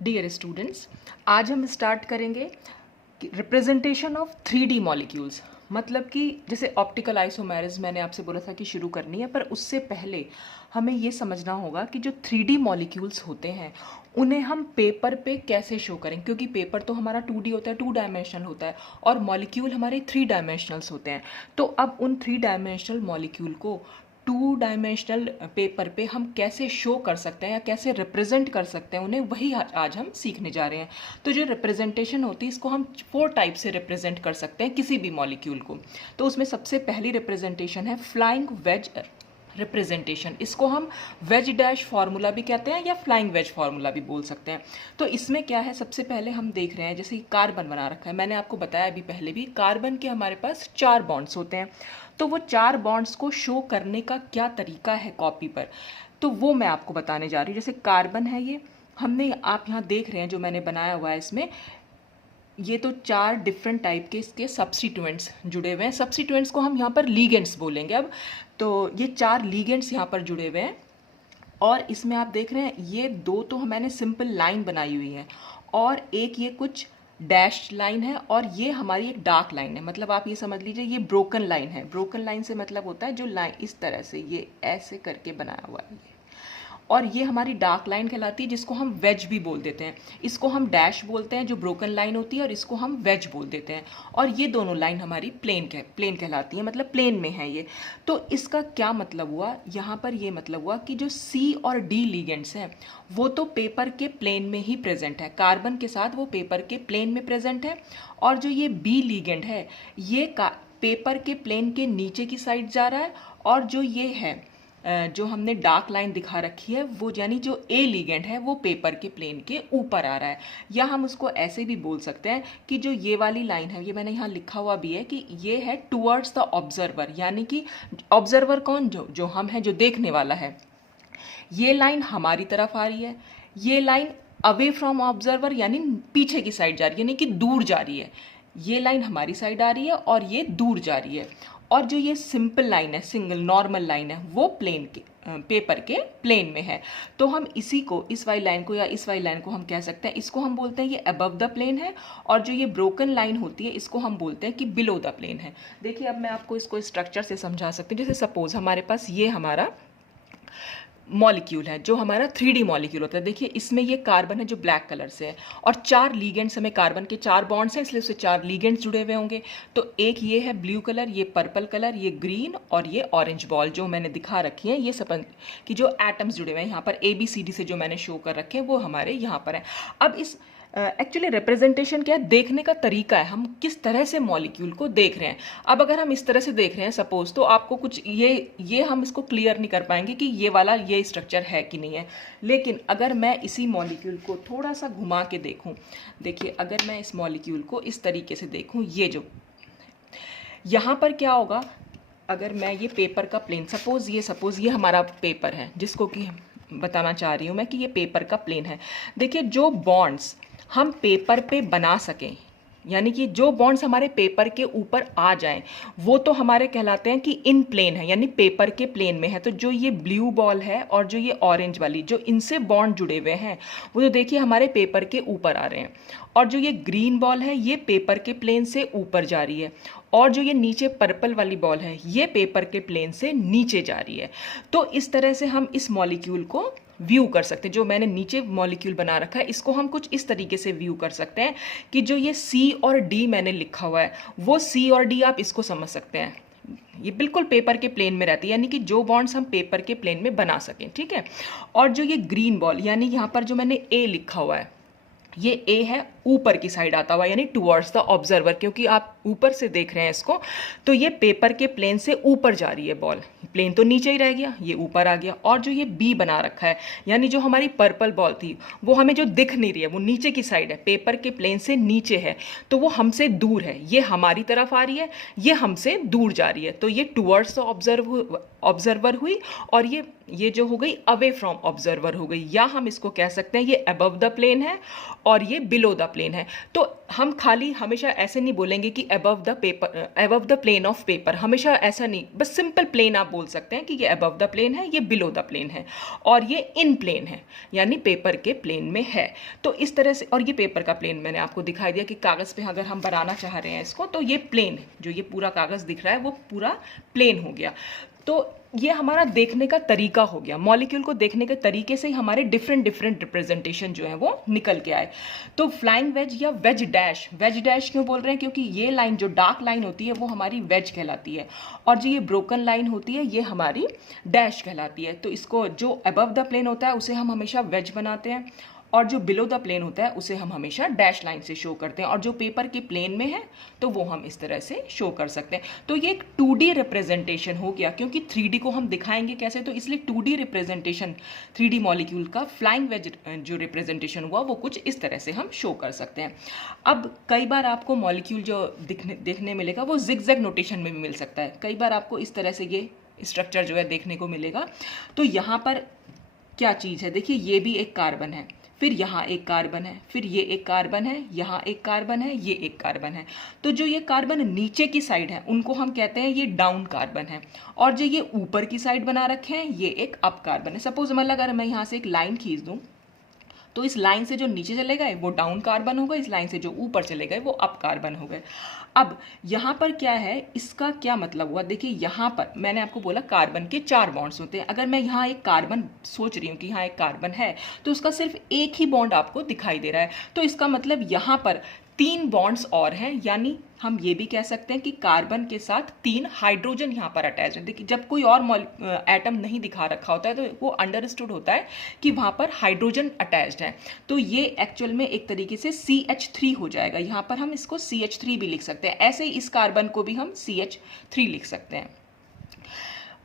Dear students, आज हम start करेंगे रिप्रेजेंटेशन ऑफ 3D मॉलिक्यूल्स। मतलब कि जैसे ऑप्टिकल आइसोमेरिज्म मैंने आपसे बोला था कि शुरू करनी है, पर उससे पहले हमें ये समझना होगा कि जो 3D मॉलिक्यूल्स होते हैं उन्हें हम पेपर पे कैसे शो करें, क्योंकि पेपर तो हमारा 2D होता है, 2 डायमेंशनल होता है, और मॉलिक्यूल हमारे 3 डायमेंशनल्स होते हैं। तो अब उन 3 डायमेंशनल मॉलिक्यूल को 2 डायमेंशनल पेपर पे हम कैसे शो कर सकते हैं या कैसे रिप्रेजेंट कर सकते हैं उन्हें, वही आज हम सीखने जा रहे हैं। तो जो रिप्रेजेंटेशन होती है इसको हम 4 टाइप से रिप्रेजेंट कर सकते हैं किसी भी मॉलिक्यूल को। तो उसमें सबसे पहली रिप्रेजेंटेशन है फ्लाइंग वेज रिप्रेजेंटेशन। इसको हम वेज डैश फार्मूला भी कहते हैं या फ्लाइंग वेज फार्मूला भी बोल सकते हैं। तो इसमें क्या है, सबसे पहले हम देख रहे हैं जैसे कार्बन बना रखा है, मैंने आपको बताया अभी पहले भी, कार्बन के हमारे पास 4 बॉन्ड्स होते हैं। तो वो 4 बॉन्ड्स को शो करने का क्या तरीका है कॉपी पर, तो वो मैं आपको बताने जा रही हूँ। जैसे कार्बन है, ये हमने, आप यहाँ देख रहे हैं जो मैंने बनाया हुआ है इसमें, ये तो 4 डिफरेंट टाइप के इसके सब्स्टिट्यूएंट्स जुड़े हुए हैं। सब्स्टिट्यूएंट्स को हम यहाँ पर लीगेंड्स बोलेंगे अब। तो ये 4 लीगेंड्स यहाँ पर जुड़े हुए हैं, और इसमें आप देख रहे हैं ये 2 तो मैंने सिंपल लाइन बनाई हुई है, और एक ये कुछ डैश लाइन है, और ये हमारी एक डार्क लाइन है। मतलब आप ये समझ लीजिए ये ब्रोकन लाइन है। ब्रोकन लाइन से मतलब होता है जो लाइन इस तरह से ये ऐसे करके बनाया हुआ है ये, और ये हमारी डार्क लाइन कहलाती है, जिसको हम वेज भी बोल देते हैं। इसको हम डैश बोलते हैं जो ब्रोकन लाइन होती है, और इसको हम वेज बोल देते हैं। और ये दोनों लाइन हमारी प्लेन कहलाती है, मतलब प्लेन में है ये। तो इसका क्या मतलब हुआ, यहाँ पर ये मतलब हुआ कि जो C और D लिगेंड्स हैं वो तो पेपर के प्लेन में ही प्रेजेंट है, कार्बन के साथ वो पेपर के प्लेन में प्रेजेंट है। और जो ये B लिगेंड है ये पेपर के प्लेन के नीचे की साइड जा रहा है, और जो ये है जो हमने डार्क लाइन दिखा रखी है वो, यानी जो A लिगेंड है वो पेपर के प्लेन के ऊपर आ रहा है। या हम उसको ऐसे भी बोल सकते हैं कि जो ये वाली लाइन है, ये मैंने यहाँ लिखा हुआ भी है कि ये है टुवर्ड्स द ऑब्जर्वर, यानी कि ऑब्जर्वर कौन, जो हम हैं, जो देखने वाला है। ये लाइन हमारी तरफ आ रही है, ये लाइन अवे फ्रॉम ऑब्जर्वर यानी पीछे की साइड जा रही है, यानी कि दूर जा रही है। ये लाइन हमारी साइड आ रही है और ये दूर जा रही है। और जो ये सिंपल लाइन है, सिंगल नॉर्मल लाइन है, वो प्लेन के पेपर के प्लेन में है। तो हम इसी को, इस वाली लाइन को या इस वाली लाइन को हम कह सकते हैं, इसको हम बोलते हैं ये अबव द प्लेन है, और जो ये ब्रोकन लाइन होती है इसको हम बोलते हैं कि बिलो द प्लेन है। देखिए अब मैं आपको इसको स्ट्रक्चर से समझा सकती हूँ। जैसे सपोज हमारे पास ये हमारा मॉलिक्यूल है, जो हमारा 3D मॉलिक्यूल होता है। देखिए इसमें ये कार्बन है जो ब्लैक कलर से है, और 4 लीगेंड्स, हमें कार्बन के 4 बॉन्ड्स हैं इसलिए उससे 4 लीगेंड्स जुड़े हुए होंगे। तो एक ये है ब्लू कलर, ये पर्पल कलर, ये ग्रीन, और ये ऑरेंज बॉल जो मैंने दिखा रखी है, ये सब की जो एटम्स जुड़े हुए हैं यहाँ पर ABCD से जो मैंने शो कर रखे हैं वो हमारे यहाँ पर है। अब इस एक्चुअली रिप्रेजेंटेशन क्या है, देखने का तरीका है, हम किस तरह से मॉलिक्यूल को देख रहे हैं। अब अगर हम इस तरह से देख रहे हैं सपोज, तो आपको कुछ ये हम इसको क्लियर नहीं कर पाएंगे कि ये वाला ये स्ट्रक्चर है कि नहीं है। लेकिन अगर मैं इसी मॉलिक्यूल को थोड़ा सा घुमा के देखूं, देखिए अगर मैं इस मॉलिक्यूल को इस तरीके से देखूं, ये जो यहाँ पर क्या होगा, अगर मैं ये पेपर का प्लेन, सपोज ये हमारा पेपर है जिसको कि बताना चाह रही हूँ मैं कि ये पेपर का प्लेन है। देखिए जो बॉन्ड्स हम पेपर पे बना सकें, यानी कि जो बॉन्ड्स हमारे पेपर के ऊपर आ जाएं, वो तो हमारे कहलाते हैं कि इन प्लेन है, यानी पेपर के प्लेन में है। तो जो ये ब्लू बॉल है और जो ये ऑरेंज वाली, जो इनसे बॉन्ड जुड़े हुए हैं वो तो देखिए हमारे पेपर के ऊपर आ रहे हैं। और जो ये ग्रीन बॉल है ये पेपर के प्लेन से ऊपर जा रही है, और जो ये नीचे पर्पल वाली बॉल है ये पेपर के प्लेन से नीचे जा रही है। तो इस तरह से हम इस मॉलिक्यूल को व्यू कर सकते हैं। जो मैंने नीचे मॉलिक्यूल बना रखा है इसको हम कुछ इस तरीके से व्यू कर सकते हैं कि जो ये C और D मैंने लिखा हुआ है, वो C और D आप इसको समझ सकते हैं, ये बिल्कुल पेपर के प्लेन में रहती है, यानी कि जो बॉन्ड्स हम पेपर के प्लेन में बना सकें, ठीक है। और जो ये ग्रीन बॉल, यानी यहाँ पर जो मैंने A लिखा हुआ है, ये A है ऊपर की साइड आता हुआ, यानी टुवर्ड्स द ऑब्जर्वर, क्योंकि आप ऊपर से देख रहे हैं इसको, तो ये पेपर के प्लेन से ऊपर जा रही है बॉल, प्लेन तो नीचे ही रह गया, ये ऊपर आ गया। और जो ये B बना रखा है, यानी जो हमारी पर्पल बॉल थी वो हमें जो दिख नहीं रही है, वो नीचे की साइड है, पेपर के प्लेन से नीचे है, तो वो हमसे दूर है, ये हमारी तरफ आ रही है, ये हमसे दूर जा रही है। तो ये टुवर्ड्स द ऑब्जर्वर हुई, और ये जो हो गई अवे फ्रॉम ऑब्जर्वर हो गई। या हम इसको कह सकते हैं ये अबव द प्लेन है और ये बिलो द प्लेन है। तो हम खाली हमेशा ऐसे नहीं बोलेंगे कि above the paper, above the plane of paper, हमेशा ऐसा नहीं, बस सिंपल प्लेन आप बोल सकते हैं कि ये अबव द प्लेन है, ये बिलो द प्लेन है, और ये इन प्लेन है, यानी पेपर के प्लेन में है। तो इस तरह से, और ये पेपर का प्लेन मैंने आपको दिखाई दिया कि कागज़ पे अगर हम बनाना चाह रहे हैं इसको, तो ये प्लेन, जो ये पूरा कागज़ दिख रहा है वो पूरा प्लेन हो गया। तो ये हमारा देखने का तरीका हो गया, मॉलिक्यूल को देखने के तरीके से ही हमारे डिफरेंट डिफरेंट रिप्रेजेंटेशन जो है वो निकल के आए। तो फ्लाइंग वेज या वेज डैश क्यों बोल रहे हैं, क्योंकि ये लाइन जो डार्क लाइन होती है वो हमारी वेज कहलाती है, और जो ये ब्रोकन लाइन होती है ये हमारी डैश कहलाती है। तो इसको जो अबव द प्लेन होता है उसे हम हमेशा वेज बनाते हैं, और जो बिलो द प्लेन होता है उसे हम हमेशा डैश लाइन से शो करते हैं, और जो पेपर के प्लेन में है तो वो हम इस तरह से शो कर सकते हैं। तो ये एक 2D रिप्रेजेंटेशन हो गया, क्योंकि 3D को हम दिखाएंगे कैसे, तो इसलिए 2D रिप्रेजेंटेशन 3D मॉलिक्यूल का फ्लाइंग वेज जो रिप्रेजेंटेशन हुआ वो कुछ इस तरह से हम शो कर सकते हैं। अब कई बार आपको मॉलिक्यूल जो देखने मिलेगा वो जिगजैग नोटेशन में भी मिल सकता है, कई बार आपको इस तरह से ये स्ट्रक्चर जो है देखने को मिलेगा। तो यहाँ पर क्या चीज़ है, देखिए ये भी एक कार्बन है, फिर यहाँ एक कार्बन है, फिर ये एक कार्बन है, यहाँ एक कार्बन है, ये एक कार्बन है। तो जो ये कार्बन नीचे की साइड है उनको हम कहते हैं ये डाउन कार्बन है, और जो ये ऊपर की साइड बना रखे हैं ये एक अप कार्बन है। सपोज मतलब अगर मैं यहाँ से एक लाइन खींच दूँ तो इस लाइन से जो नीचे चले गए वो डाउन कार्बन हो गए, इस लाइन से जो ऊपर चले गए वो अप कार्बन हो गए। अब यहाँ पर क्या है, इसका क्या मतलब हुआ, देखिए यहाँ पर मैंने आपको बोला कार्बन के 4 बॉन्ड्स होते हैं। अगर मैं यहाँ एक कार्बन सोच रही हूँ कि यहाँ एक कार्बन है तो उसका सिर्फ एक ही बॉन्ड आपको दिखाई दे रहा है, तो इसका मतलब यहाँ पर 3 बॉन्ड्स और हैं, यानी हम ये भी कह सकते हैं कि कार्बन के साथ 3 हाइड्रोजन यहाँ पर अटैच है। देखिए जब कोई और एटम नहीं दिखा रखा होता है तो वो अंडरस्टूड होता है कि वहाँ पर हाइड्रोजन अटैच्ड है, तो ये एक्चुअल में एक तरीके से CH3 हो जाएगा। यहाँ पर हम इसको CH3 भी लिख सकते हैं, ऐसे ही इस कार्बन को भी हम CH3 लिख सकते हैं।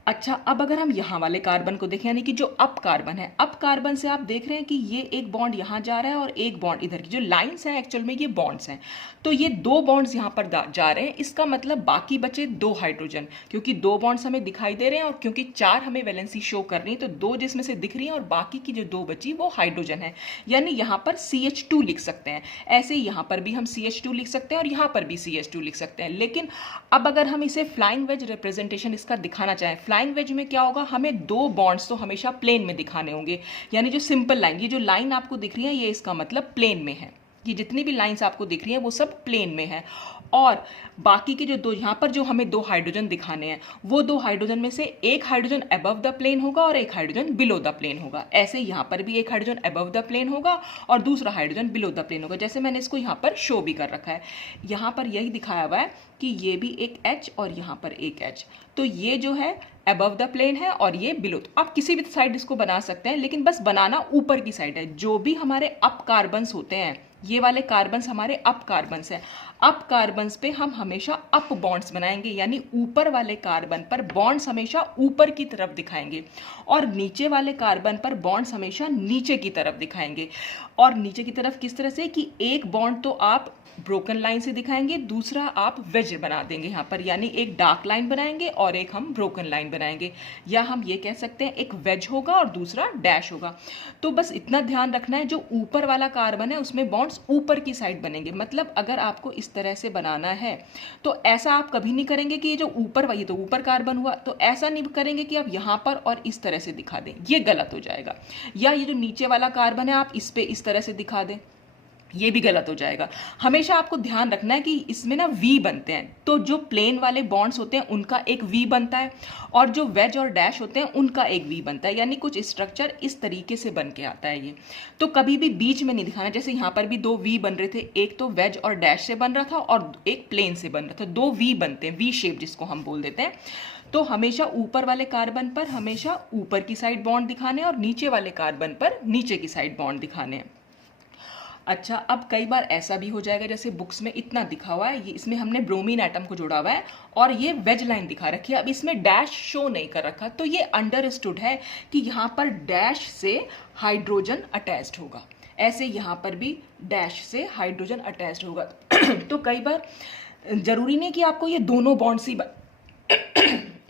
अच्छा, अब अगर हम यहाँ वाले कार्बन को देखें, यानी कि जो अप कार्बन है, अप कार्बन से आप देख रहे हैं कि ये एक बॉन्ड यहाँ जा रहा है और एक बॉन्ड इधर की, जो लाइंस हैं एक्चुअल में ये बॉन्ड्स हैं, तो ये 2 बॉन्ड्स यहाँ पर जा रहे हैं। इसका मतलब बाकी बचे 2 हाइड्रोजन, क्योंकि 2 बॉन्ड्स हमें दिखाई दे रहे हैं और क्योंकि 4 हमें वैलेंसी शो कर रही है, तो 2 जिसमें से दिख रही हैं और बाकी की जो 2 बची वो हाइड्रोजन है, यानी यहाँ पर CH2 लिख सकते हैं। ऐसे ही यहाँ पर भी हम CH2 लिख सकते हैं और यहाँ पर भी CH2 लिख सकते हैं। लेकिन अब अगर हम इसे फ्लाइंग वेज रिप्रेजेंटेशन इसका दिखाना चाहें, फ्लाइंग वेज में क्या होगा, हमें 2 बॉन्ड्स तो हमेशा प्लेन में दिखाने होंगे, यानी जो सिंपल लाइन, ये जो लाइन आपको दिख रही है ये इसका मतलब प्लेन में है, ये जितनी भी लाइंस आपको दिख रही हैं वो सब प्लेन में है। और बाकी के जो 2 यहाँ पर जो हमें 2 हाइड्रोजन दिखाने हैं वो 2 हाइड्रोजन में से एक हाइड्रोजन अबव द प्लेन होगा और एक हाइड्रोजन बिलो द प्लेन होगा। ऐसे यहाँ पर भी एक हाइड्रोजन अबव द प्लेन होगा और दूसरा हाइड्रोजन बिलो द प्लेन होगा, जैसे मैंने इसको यहाँ पर शो भी कर रखा है। यहाँ पर यही दिखाया हुआ है कि ये भी एक H और यहाँ पर एक H, तो ये जो है अबव द प्लेन है और ये बिलो। तो आप किसी भी साइड इसको बना सकते हैं, लेकिन बस बनाना ऊपर की साइड है। जो भी हमारे अप कार्बन्स होते हैं, ये वाले कार्बन्स हमारे अप कार्बन्स हैं, अप कार्बन्स पे हम हमेशा अप बॉन्ड्स बनाएंगे, यानी ऊपर वाले कार्बन पर बॉन्ड्स हमेशा ऊपर की तरफ दिखाएंगे और नीचे वाले कार्बन पर बॉन्ड्स हमेशा नीचे की तरफ दिखाएंगे। और नीचे की तरफ किस तरह से कि एक बॉन्ड तो आप ब्रोकन लाइन से दिखाएंगे, दूसरा आप वेज बना देंगे यहाँ पर, यानी एक डार्क लाइन बनाएंगे और एक हम ब्रोकन लाइन बनाएंगे, या हम ये कह सकते हैं एक वेज होगा और दूसरा डैश होगा। तो बस इतना ध्यान रखना है, जो ऊपर वाला कार्बन है उसमें बॉन्ड्स ऊपर की साइड बनेंगे। मतलब अगर आपको इस तरह से बनाना है तो ऐसा आप कभी नहीं करेंगे कि ये जो ऊपर, ये तो ऊपर कार्बन हुआ, तो ऐसा नहीं करेंगे कि आप यहाँ पर और इस तरह से दिखा दें, ये गलत हो जाएगा। या ये जो नीचे वाला कार्बन है आप इस पे इस तरह से दिखा दें, ये भी गलत हो जाएगा। हमेशा आपको ध्यान रखना है कि इसमें ना वी बनते हैं, तो जो प्लेन वाले बॉन्ड्स होते हैं उनका एक वी बनता है और जो वेज और डैश होते हैं उनका एक वी बनता है, यानी कुछ स्ट्रक्चर इस तरीके से बन के आता है ये। तो कभी भी बीच में नहीं दिखाना, जैसे यहाँ पर भी 2 वी बन रहे थे, एक तो वेज और डैश से बन रहा था और एक प्लेन से बन रहा था, 2 वी बनते हैं, वी शेप जिसको हम बोल देते हैं। तो हमेशा ऊपर वाले कार्बन पर हमेशा ऊपर की साइड बॉन्ड दिखाने और नीचे वाले कार्बन पर नीचे की साइड बॉन्ड दिखाने हैं। अच्छा, अब कई बार ऐसा भी हो जाएगा, जैसे बुक्स में इतना दिखा हुआ है, ये इसमें हमने ब्रोमीन एटम को जोड़ा हुआ है और ये वेज लाइन दिखा रखी है, अब इसमें डैश शो नहीं कर रखा, तो ये अंडरस्टूड है कि यहाँ पर डैश से हाइड्रोजन अटैच्ड होगा, ऐसे यहाँ पर भी डैश से हाइड्रोजन अटैच्ड होगा। तो कई बार जरूरी नहीं कि आपको ये दोनों बॉन्ड्स ही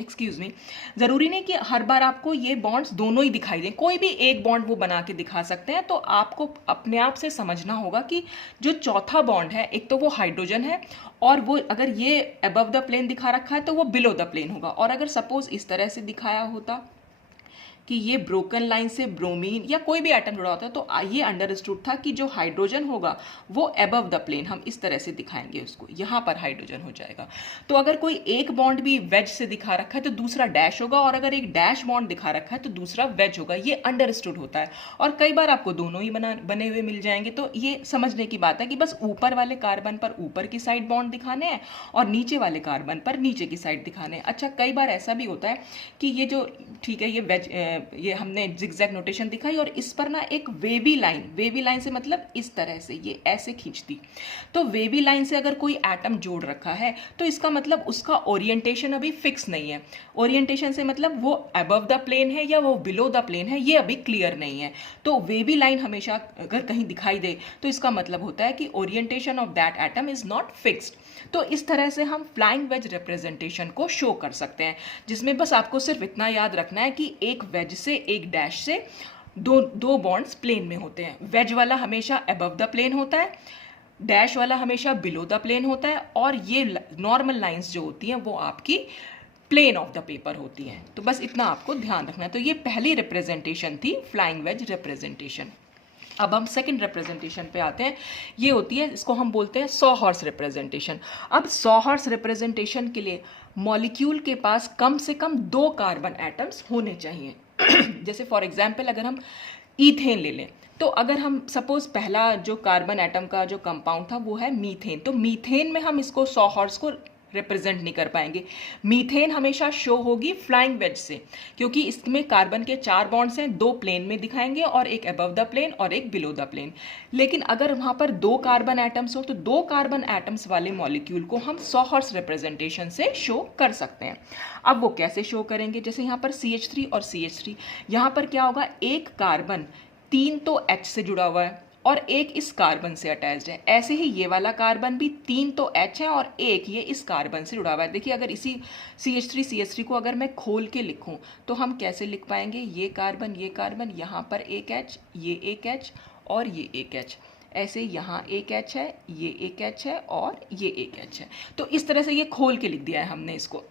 एक्सक्यूज मी, ज़रूरी नहीं कि हर बार आपको ये बॉन्ड्स दोनों ही दिखाई दें, कोई भी एक बॉन्ड वो बना के दिखा सकते हैं। तो आपको अपने आप से समझना होगा कि जो चौथा बॉन्ड है, एक तो वो हाइड्रोजन है, और वो अगर ये अबव द प्लेन दिखा रखा है तो वो बिलो द प्लेन होगा। और अगर सपोज इस तरह से दिखाया होता कि ये ब्रोकन लाइन से ब्रोमीन या कोई भी एटम जुड़ा होता है, तो ये अंडरस्टूड था कि जो हाइड्रोजन होगा वो अबव द प्लेन, हम इस तरह से दिखाएंगे उसको, यहाँ पर हाइड्रोजन हो जाएगा। तो अगर कोई एक बॉन्ड भी वेज से दिखा रखा है तो दूसरा डैश होगा, और अगर एक डैश बॉन्ड दिखा रखा है तो दूसरा वेज होगा। ये अंडरस्टूड होता है, और कई बार आपको दोनों ही बने हुए मिल जाएंगे। तो ये समझने की बात है कि बस ऊपर वाले कार्बन पर ऊपर की साइड बॉन्ड दिखाने हैं और नीचे वाले कार्बन पर नीचे की साइड दिखाने हैं। अच्छा, कई बार ऐसा भी होता है कि ये जो, ठीक है, ये वेज, ये हमने जिगजैग नोटेशन दिखाई और इस पर ना एक वेवी लाइन से मतलब इस तरह से ये ऐसे खींचती। तो वेवी लाइन से अगर कोई एटम जोड़ रखा है तो इसका मतलब उसका ओरिएंटेशन अभी फिक्स नहीं है। ओरिएंटेशन से मतलब वो अबव द प्लेन है या वो बिलो द प्लेन है, ये अभी क्लियर नहीं है। तो वेवी लाइन हमेशा अगर कहीं दिखाई दे तो इसका मतलब होता है कि orientation of that atom is not fixed. तो इस तरह से हम फ्लाइंग वेज रिप्रेजेंटेशन को शो कर सकते हैं, जिसमें बस आपको सिर्फ इतना याद रखना है कि एक वेज से एक डैश से दो बॉन्ड्स प्लेन में होते हैं। वेज वाला हमेशा अबव द प्लेन होता है, डैश वाला हमेशा बिलो द प्लेन होता है, और ये नॉर्मल लाइंस जो होती हैं वो आपकी प्लेन ऑफ द पेपर होती हैं। तो बस इतना आपको ध्यान रखना है। तो ये पहली रिप्रेजेंटेशन थी, फ्लाइंग वेज रिप्रेजेंटेशन। अब हम सेकंड रिप्रेजेंटेशन पे आते हैं। ये होती है, इसको हम बोलते हैं सॉ हॉर्स रिप्रेजेंटेशन। अब सॉ हॉर्स रिप्रेजेंटेशन के लिए मॉलिक्यूल के पास कम से कम 2 कार्बन एटम्स होने चाहिए। जैसे फॉर एग्जांपल अगर हम ईथेन ले लें, तो अगर हम सपोज पहला जो कार्बन एटम का जो कंपाउंड था वो है मीथेन, तो मीथेन में हम इसको सॉ हॉर्स को रिप्रेजेंट नहीं कर पाएंगे। मीथेन हमेशा शो होगी फ्लाइंग वेज से, क्योंकि इसमें कार्बन के 4 बॉन्ड्स हैं, 2 प्लेन में दिखाएंगे और एक अबव द प्लेन और एक बिलो द प्लेन। लेकिन अगर वहां पर 2 कार्बन एटम्स हो तो 2 कार्बन एटम्स वाले मॉलिक्यूल को हम सॉ हॉर्स रिप्रेजेंटेशन से शो कर सकते हैं। अब वो कैसे शो करेंगे, जैसे यहाँ पर CH3 और CH3, यहाँ पर क्या होगा, एक कार्बन 3 तो H से जुड़ा हुआ है और एक इस कार्बन से अटैच्ड है। ऐसे ही ये वाला कार्बन भी 3 तो H है और एक ये इस कार्बन से जुड़ा हुआ है। देखिए, अगर इसी CH3 को अगर मैं खोल के लिखूं तो हम कैसे लिख पाएंगे, ये कार्बन, यहाँ पर एक H, ये एक H और ये एक H, ऐसे यहाँ एक H है, ये एक H है और ये एक H है। तो इस तरह से ये खोल के लिख दिया है हमने इसको।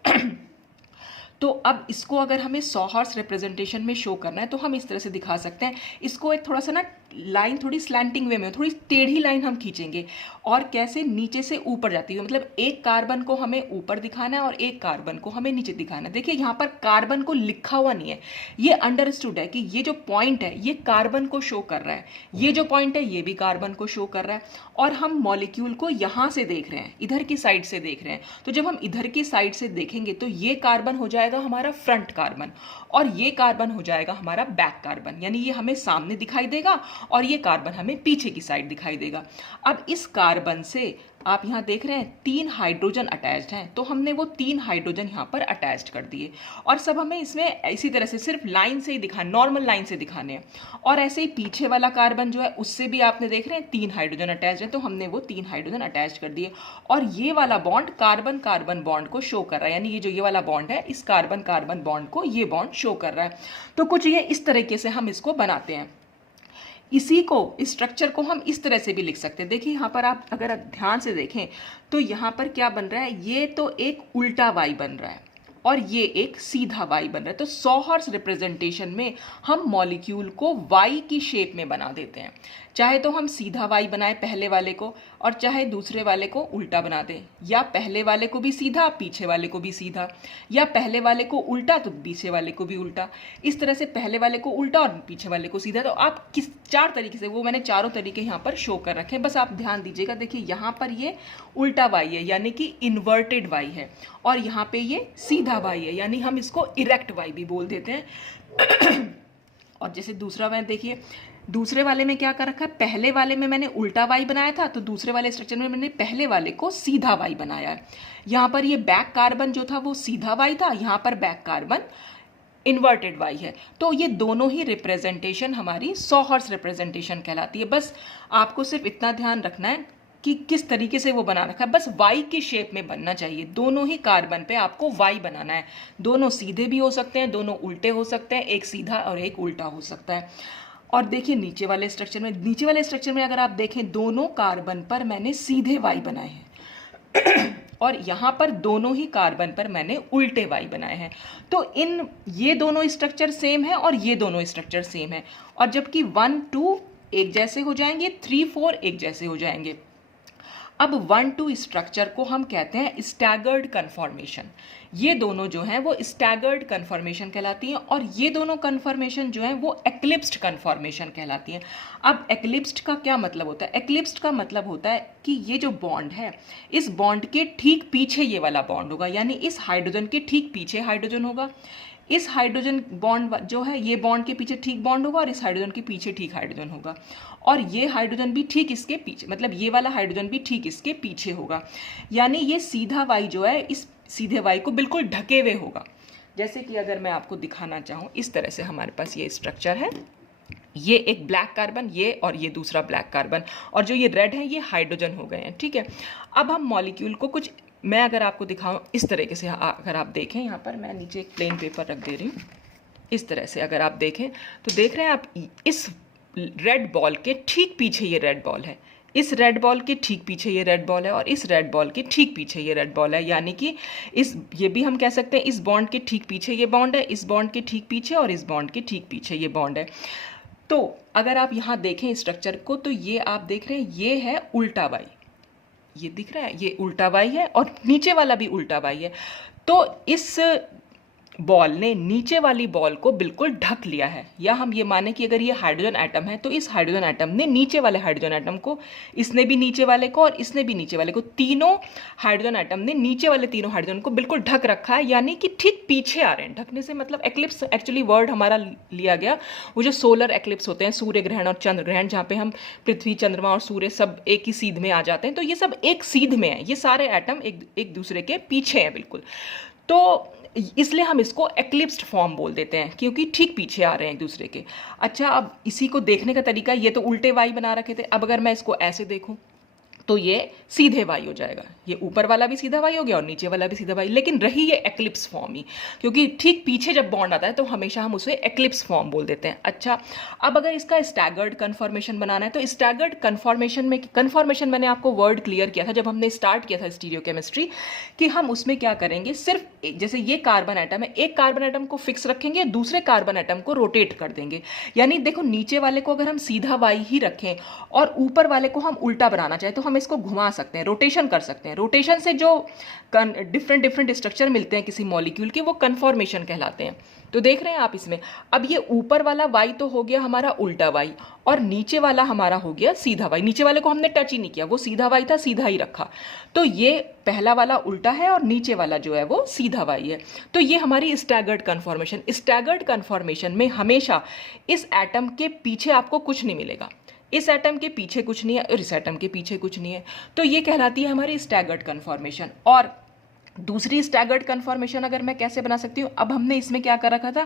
तो अब इसको अगर हमें सॉ हॉर्स रिप्रेजेंटेशन में शो करना है तो हम इस तरह से दिखा सकते हैं। इसको एक थोड़ा सा ना लाइन थोड़ी स्लैंटिंग वे में, थोड़ी टेढ़ी लाइन हम खींचेंगे, और कैसे नीचे से ऊपर जाती है, मतलब एक कार्बन को हमें ऊपर दिखाना है और एक कार्बन को हमें नीचे दिखाना है। देखिए यहाँ पर कार्बन को लिखा हुआ नहीं है, ये अंडरस्टूड है कि ये जो पॉइंट है ये कार्बन को शो कर रहा है, ये जो पॉइंट है ये भी कार्बन को शो कर रहा है, और हम मॉलिक्यूल को यहाँ से देख रहे हैं, इधर की साइड से देख रहे हैं। तो जब हम इधर की साइड से देखेंगे तो ये कार्बन हो जाएगा हमारा फ्रंट कार्बन और ये कार्बन हो जाएगा हमारा बैक कार्बन, यानी ये हमें सामने दिखाई देगा और ये कार्बन हमें पीछे की साइड दिखाई देगा। अब इस कार्बन से आप यहाँ देख रहे हैं 3 हाइड्रोजन अटैच्ड हैं, तो हमने वो 3 हाइड्रोजन यहाँ पर अटैच्ड कर दिए, और सब हमें इसमें इसी तरह से सिर्फ लाइन से ही दिखा, नॉर्मल लाइन से दिखाने हैं। और ऐसे ही पीछे वाला कार्बन जो है उससे भी आपने देख रहे हैं 3 हाइड्रोजन अटैच्ड है, तो हमने वो 3 हाइड्रोजन अटैच कर दिए। और ये वाला बॉन्ड कार्बन कार्बन बॉन्ड को शो कर रहा है, यानी ये जो ये वाला बॉन्ड है इस कार्बन कार्बन बॉन्ड को ये बॉन्ड शो कर रहा है। तो कुछ ये इस तरीके से हम इसको बनाते हैं। इसी को, इस स्ट्रक्चर को हम इस तरह से भी लिख सकते हैं। देखिए यहाँ पर आप अगर ध्यान से देखें तो यहाँ पर क्या बन रहा है, ये तो एक उल्टा वाई बन रहा है और ये एक सीधा वाई बन रहा है। तो सॉ हॉर्स रिप्रेजेंटेशन में हम मॉलिक्यूल को वाई की शेप में बना देते हैं, चाहे तो हम सीधा वाई बनाए पहले वाले को और चाहे दूसरे वाले को उल्टा बना दें, या पहले वाले को भी सीधा पीछे वाले को भी सीधा, या पहले वाले को उल्टा तो पीछे वाले को भी उल्टा। इस तरह से पहले वाले को उल्टा और पीछे वाले को सीधा। तो आप किस 4 तरीके से, वो मैंने चारों तरीके यहाँ पर शो कर रखे हैं, बस आप ध्यान दीजिएगा। देखिए यहाँ पर ये उल्टा वाई है यानी कि इन्वर्टेड वाई है, और यहाँ पे ये सीधा वाई है यानी हम इसको इरेक्ट वाई भी बोल देते हैं। और जैसे दूसरा वाई देखिए, दूसरे वाले में क्या कर रखा है, पहले वाले में मैंने उल्टा वाई बनाया था, तो दूसरे वाले स्ट्रक्चर में मैंने पहले वाले को सीधा वाई बनाया है। यहाँ पर ये बैक कार्बन जो था वो सीधा वाई था, यहाँ पर बैक कार्बन इन्वर्टेड वाई है। तो ये दोनों ही रिप्रेजेंटेशन हमारी सॉ हॉर्स रिप्रेजेंटेशन कहलाती है। बस आपको सिर्फ इतना ध्यान रखना है कि किस तरीके से वो बना रखा है, बस वाई की शेप में बनना चाहिए। दोनों ही कार्बन पे आपको वाई बनाना है। दोनों सीधे भी हो सकते हैं, दोनों उल्टे हो सकते हैं, एक सीधा और एक उल्टा हो सकता है। और देखिए नीचे वाले स्ट्रक्चर में अगर आप देखें, दोनों कार्बन पर मैंने सीधे वाई बनाए हैं और यहाँ पर दोनों ही कार्बन पर मैंने उल्टे वाई बनाए हैं। तो ये दोनों स्ट्रक्चर सेम है और ये दोनों स्ट्रक्चर सेम है, और जबकि 1 2 एक जैसे हो जाएंगे, 3 4 एक जैसे हो जाएंगे। अब 1 2 स्ट्रक्चर को हम कहते हैं स्टैगर्ड कन्फॉर्मेशन। ये दोनों जो हैं वो स्टैगर्ड कन्फॉर्मेशन कहलाती हैं, और ये दोनों कन्फॉर्मेशन जो हैं वो एक्लिप्स्ड कन्फॉर्मेशन कहलाती हैं। अब एक्लिप्स्ड का क्या मतलब होता है? एक्लिप्स्ड का मतलब होता है कि ये जो बॉन्ड है, इस बॉन्ड के ठीक पीछे ये वाला बॉन्ड होगा, यानी इस हाइड्रोजन के ठीक पीछे हाइड्रोजन होगा। इस हाइड्रोजन बॉन्ड जो है, ये बॉन्ड के पीछे ठीक बॉन्ड होगा, और इस हाइड्रोजन के पीछे ठीक हाइड्रोजन होगा, और ये हाइड्रोजन भी ठीक इसके पीछे, मतलब ये वाला हाइड्रोजन भी ठीक इसके पीछे होगा। यानी ये सीधा वाई जो है, इस सीधे वाई को बिल्कुल ढके हुए होगा। जैसे कि अगर मैं आपको दिखाना चाहूँ, इस तरह से हमारे पास ये स्ट्रक्चर है, ये एक ब्लैक कार्बन, ये और ये दूसरा ब्लैक कार्बन, और जो ये रेड है ये हाइड्रोजन हो गए हैं, ठीक है। अब हम मॉलिक्यूल को कुछ, मैं अगर आपको दिखाऊं इस तरीके से, अगर आप देखें, यहाँ पर मैं नीचे एक प्लेन पेपर रख दे रही हूँ, इस तरह से अगर आप देखें तो देख रहे हैं आप, इस रेड बॉल के ठीक पीछे ये रेड बॉल है, इस रेड बॉल के ठीक पीछे ये रेड बॉल है, और इस रेड बॉल के ठीक पीछे ये रेड बॉल है। यानी कि ये भी हम कह सकते हैं, इस बॉन्ड के ठीक पीछे ये बॉन्ड है, इस बॉन्ड के ठीक पीछे, और इस बॉन्ड के ठीक पीछे ये बॉन्ड है। तो अगर आप यहाँ देखें स्ट्रक्चर को, तो ये आप देख रहे हैं, ये है उल्टा वाई, ये दिख रहा है, ये उल्टा वाई है, और नीचे वाला भी उल्टा वाई है। तो इस बॉल ने नीचे वाली बॉल को बिल्कुल ढक लिया है, या हम ये माने कि अगर ये हाइड्रोजन एटम है, तो इस हाइड्रोजन एटम ने नीचे वाले हाइड्रोजन एटम को, इसने भी नीचे वाले को और इसने भी नीचे वाले को, तीनों हाइड्रोजन एटम ने नीचे वाले तीनों हाइड्रोजन को बिल्कुल ढक रखा है, यानी कि ठीक पीछे आ रहे हैं। ढकने से मतलब एक्लिप्स, एक्चुअली वर्ड हमारा लिया गया वो जो सोलर एक्लिप्स होते हैं, सूर्य ग्रहण और चंद्र ग्रहण, जहाँ पे हम पृथ्वी, चंद्रमा और सूर्य सब एक ही सीध में आ जाते हैं, तो ये सब एक सीध में है, ये सारे एटम एक दूसरे के पीछे हैं बिल्कुल। तो इसलिए हम इसको एक्लिप्स्ड फॉर्म बोल देते हैं, क्योंकि ठीक पीछे आ रहे हैं एक दूसरे के। अच्छा, अब इसी को देखने का तरीका, ये तो उल्टे वाई बना रखे थे, अब अगर मैं इसको ऐसे देखूं तो ये सीधे वाई हो जाएगा, ये ऊपर वाला भी सीधा वाई हो गया और नीचे वाला भी सीधा वाई, लेकिन रही ये एक्लिप्स फॉर्म ही, क्योंकि ठीक पीछे जब बॉन्ड आता है तो हमेशा हम उसे एक्लिप्स फॉर्म बोल देते हैं। अच्छा, अब अगर इसका स्टैगर्ड कन्फॉर्मेशन बनाना है, तो स्टैगर्ड कन्फॉर्मेशन मैंने आपको वर्ड क्लियर किया था जब हमने स्टार्ट किया था स्टीरियोकेमिस्ट्री, कि हम उसमें क्या करेंगे, सिर्फ जैसे ये कार्बन एटम है, एक कार्बन एटम को फिक्स रखेंगे, दूसरे कार्बन एटम को रोटेट कर देंगे। यानी देखो, नीचे वाले को अगर हम सीधा वाई ही रखें और ऊपर वाले को हम उल्टा बनाना चाहें, तो हम इसको घुमा सकते हैं, रोटेशन कर सकते हैं। रोटेशन से जो डिफरेंट स्ट्रक्चर मिलते हैं किसी मॉलिक्यूल के, वो कन्फॉर्मेशन कहलाते हैं। तो देख रहे हैं आप इसमें, अब ये ऊपर वाला वाई तो हो गया हमारा उल्टा वाई, और नीचे वाला हमारा हो गया सीधा वाई। नीचे वाले को हमने टच ही नहीं किया, वो सीधा वाई था, सीधा ही रखा। तो ये पहला वाला उल्टा है और नीचे वाला जो है वो सीधा वाई है। तो ये हमारी स्टैगर्ड कन्फॉर्मेशन। स्टैगर्ड कन्फॉर्मेशन में हमेशा इस एटम के पीछे आपको कुछ नहीं मिलेगा, इस एटम के पीछे कुछ नहीं है और इस एटम के पीछे कुछ नहीं है, तो ये कहलाती है हमारी स्टैगर्ड कन्फॉर्मेशन। और दूसरी स्टैगर्ड कन्फॉर्मेशन अगर मैं कैसे बना सकती हूँ, अब हमने इसमें क्या कर रखा था,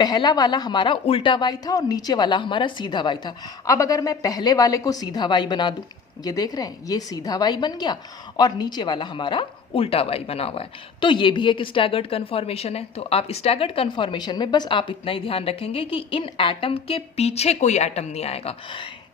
पहला वाला हमारा उल्टा वाई था और नीचे वाला हमारा सीधा वाई था। अब अगर मैं पहले वाले को सीधा वाई बना दूँ, ये देख रहे हैं, ये सीधा वाई बन गया और नीचे वाला हमारा उल्टा वाई बना हुआ है, तो ये भी एक स्टैगर्ड कन्फॉर्मेशन है। तो आप स्टैगर्ड कन्फॉर्मेशन में बस आप इतना ही ध्यान रखेंगे कि इन एटम के पीछे कोई एटम नहीं आएगा,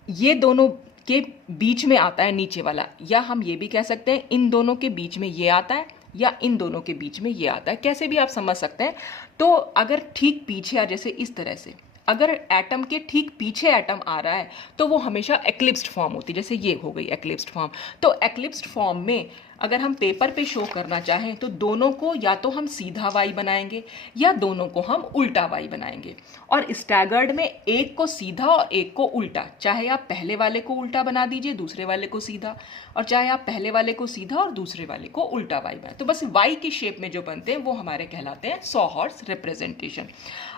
ये दोनों के बीच में आता है नीचे वाला, या हम ये भी कह सकते हैं इन दोनों के बीच में ये आता है, या इन दोनों के बीच में ये आता है, कैसे भी आप समझ सकते हैं। तो अगर ठीक पीछे आ, जैसे इस तरह से, अगर एटम के ठीक पीछे एटम आ रहा है तो वो हमेशा एक्लिप्स्ड फॉर्म होती है, जैसे ये हो गई एक्लिप्स्ड फॉर्म। तो एक्लिप्स्ड फॉर्म में अगर हम पेपर पे शो करना चाहें तो दोनों को या तो हम सीधा वाई बनाएंगे या दोनों को हम उल्टा वाई बनाएंगे। और स्टैगर्ड में एक को सीधा और एक को उल्टा, चाहे आप पहले वाले को उल्टा बना दीजिए, दूसरे वाले को सीधा, और चाहे आप पहले वाले को सीधा और दूसरे वाले को उल्टा वाई बनाए, तो बस वाई की शेप में जो बनते हैं वो हमारे कहलाते हैं सॉ-हॉर्स रिप्रेजेंटेशन।